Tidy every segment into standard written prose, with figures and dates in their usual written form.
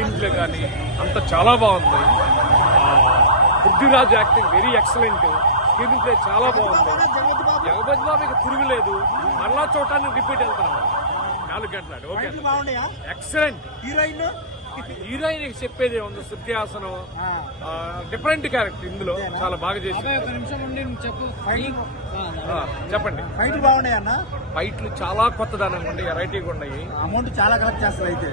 Screen play కానీ అంత చాలా బాగుంది. Prithviraj acting very excellent. Screen play చాలా బాగుంది. జగపతి బాబుకి తిరుగులేదు. మరలా చూడటానికి రిపీట్ వెళ్తున్నాం 4 గంటలు. Okay, excellent. హీరోయిన్ చెప్పేది ఉంది. శృతిహాసనం డిఫరెంట్ క్యారెక్టర్ ఇందులో చాలా బాగా చేసింది. చెప్పండి. ఫైట్లు బాగున్నాయి అన్న. ఫైట్లు చాలా కొత్తదనంగా ఉన్నాయి, వెరైటీగా ఉన్నాయి. అమౌంట్ చాలా కలెక్ట్ చేస్తారు అయితే.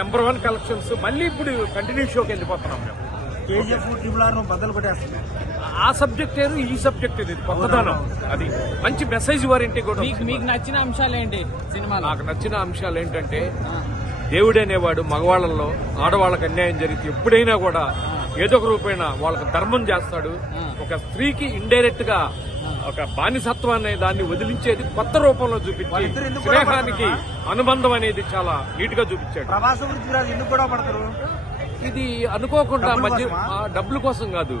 Number 1 collections. మళ్ళీ ఇప్పుడు కంటిన్యూ షోకి వెళ్ళిపోతున్నాం మేము. కేజీఎఫ్ ట్రిపుల్ ఆర్ బద్దలు కొట్టేస్తుంది. ఆ సబ్జెక్ట్ ఏరు, ఈ సబ్జెక్ట్ ఇది కొత్తదనం. అది మంచి మెసేజ్ వారింటి కూడా. మీకు నచ్చిన అంశాలు ఏంటి సినిమా? నాకు నచ్చిన అంశాలు ఏంటంటే, దేవుడు అనేవాడు మగవాళ్ళల్లో ఆడవాళ్ళకి అన్యాయం జరిగితే ఎప్పుడైనా కూడా ఏదో ఒక రూపైన వాళ్ళకి ధర్మం చేస్తాడు. ఒక స్త్రీకి ఇండైరెక్ట్ గా ఒక బానిసత్వాన్ని దాన్ని వదిలించేది కొత్త రూపంలో చూపించి స్నేహానికి అనుబంధం అనేది చాలా నీట్ గా చూపించాడు. ప్రభాస్ ఎందుకు కూడా పడతారు? ఇది అనుకోకుండా మధ్య డబ్బుల కోసం కాదు.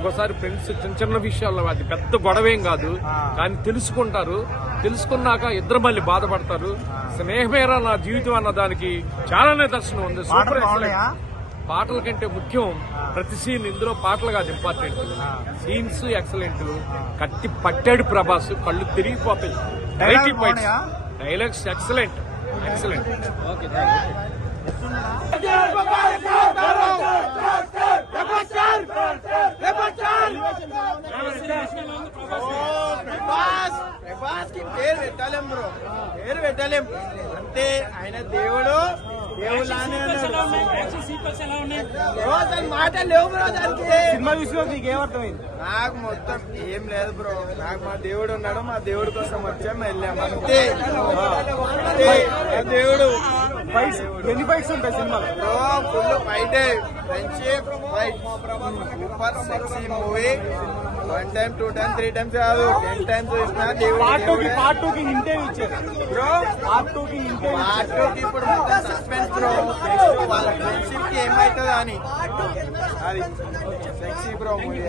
ఒకసారి ఫ్రెండ్స్ చిన్న చిన్న విషయాల్లో అది పెద్ద గొడవేం కాదు, కానీ తెలుసుకుంటారు. తెలుసుకున్నాక ఇద్దరు మళ్ళీ బాధపడతారు. స్నేహమేరా నా జీవితం అన్న దానికి చాలా నిదర్శనం ఉంది. Super excellent. పాటల కంటే ముఖ్యం ప్రతి సీన్. ఇందులో పాటలు కాదు ఇంపార్టెంట్, సీన్స్ ఎక్సలెంట్. కత్తి పట్టాడు ప్రభాస్, కళ్ళు తిరిగిపోతాయి. Dialogues excellent excellent. ప్రభాస్ కి పేరు పెట్టలేం బ్రో, పేరు పెట్టలేం అంటే ఆయన దేవుడు. మాటలు లేవు బ్రో దానికి. సినిమా విషయంలో నీకు ఏమర్థమైంది? నాకు మొత్తం ఏం లేదు బ్రో. నాకు మా దేవుడు ఉన్నాడు, మా దేవుడి కోసం వచ్చాం, వెళ్ళాము అంతే. దేవుడు ఎన్ని ఫైట్స్ ఉంటాయి సినిమాలో? Bro full fight, friendship fight, super sexy movie. 1 time 2 times 3 times కాదు, 10 times చూసినా దేవుడు. పార్ట్ 2 కి హింటే ఇచ్చారు బ్రో. పార్ట్ 2 కి ఇప్పుడు మొత్తం సస్పెన్స్ బ్రో. నెక్స్ట్ వాళ్ళ ఫ్రెండ్షిప్ కి ఏమైతుందో అని. అది సెక్సీ బ్రో మూవీ.